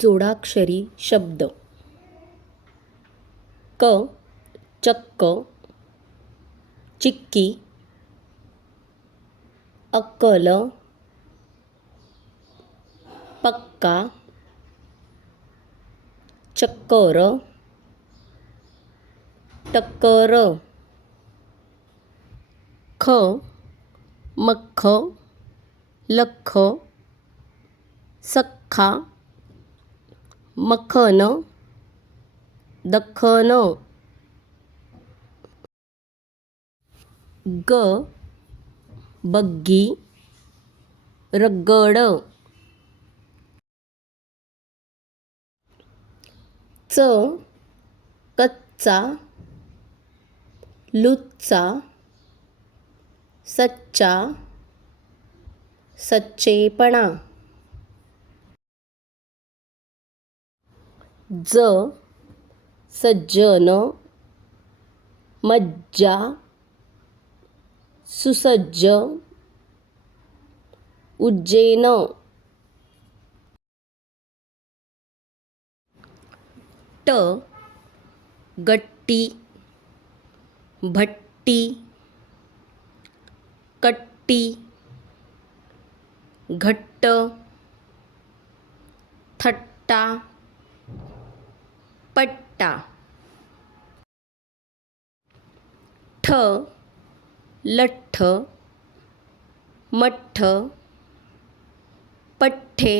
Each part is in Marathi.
जोडाक्षरी शब्द. क चक्क चिक्की अक्कल पक्का चक्कर टक्कर ख मख्ख लख्ख सख्खा मखन. दखन ग. बग्गी. रगड. च. कच्चा. लुच्चा. सच्चा. सच्चेपणा. ज सज्जन मज्जा सुसज्ज उज्जैन. ट गट्टी भट्टी कट्टी घट्ट थट्टा. पट्टा ठ लठ्ठ मठ्ठ पठ्ठे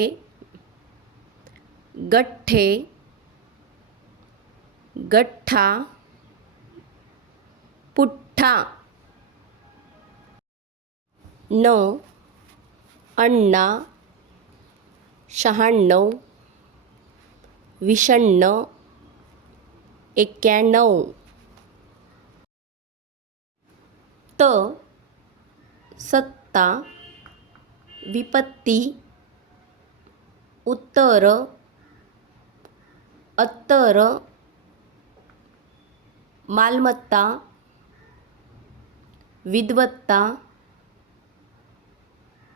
गठ्ठे गठ्ठा पुठ्ठा. न अण्णा शहाण्णव विषण्ण एक्क्याण्णव. त. सत्ता. विपत्ती. उत्तर. अत्तर. मालमत्ता. विद्वत्ता.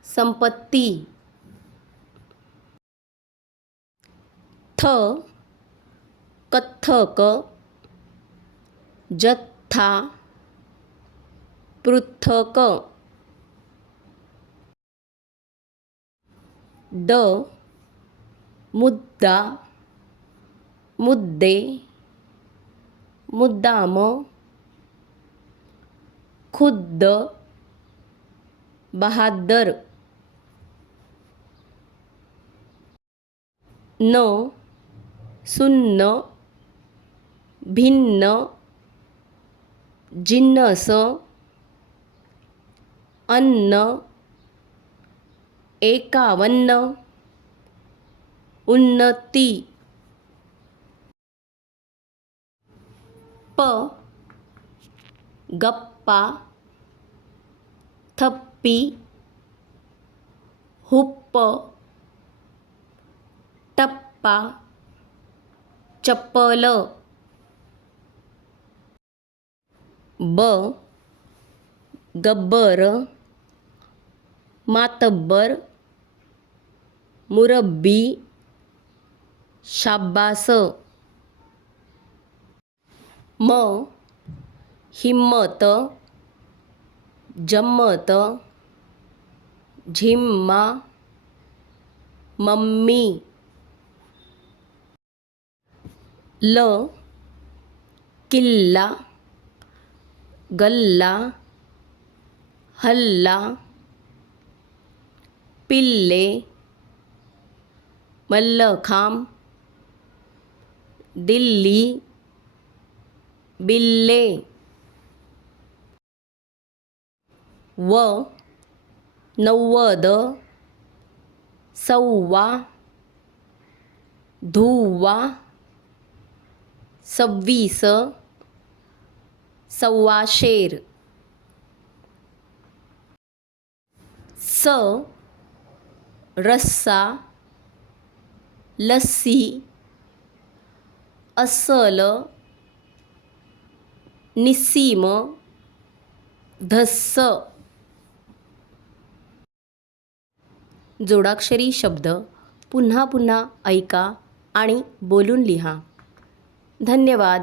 संपत्ती. थ. कथक जत्था पृथक ड मुद्दा मुद्दे मुद्दाम खुद बहादर न सुन्न भिन्न जिन्नस अन्न एकावन्न उन्नती. प गप्पा. थप्पी. हुप्प. टप्पा. चप्पल. ब गब्बर मातब्बर मुरब्बी शाब्बास. म हिम्मत जम्मत झिम्मा मम्मी. ल किल्ला. गल्ला हल्ला पिल्ले मल्लखांब दिल्ली बिल्ले. व नव्वद सव्वा धुव्वा सव्वीस सव्वाशेर स. रस्सा. लस्सी. अस्सल. निस्सीम. धस्स. जोडाक्षरी शब्द. पुन्हा पुन्हा ऐका आणि बोलून लिहा. धन्यवाद.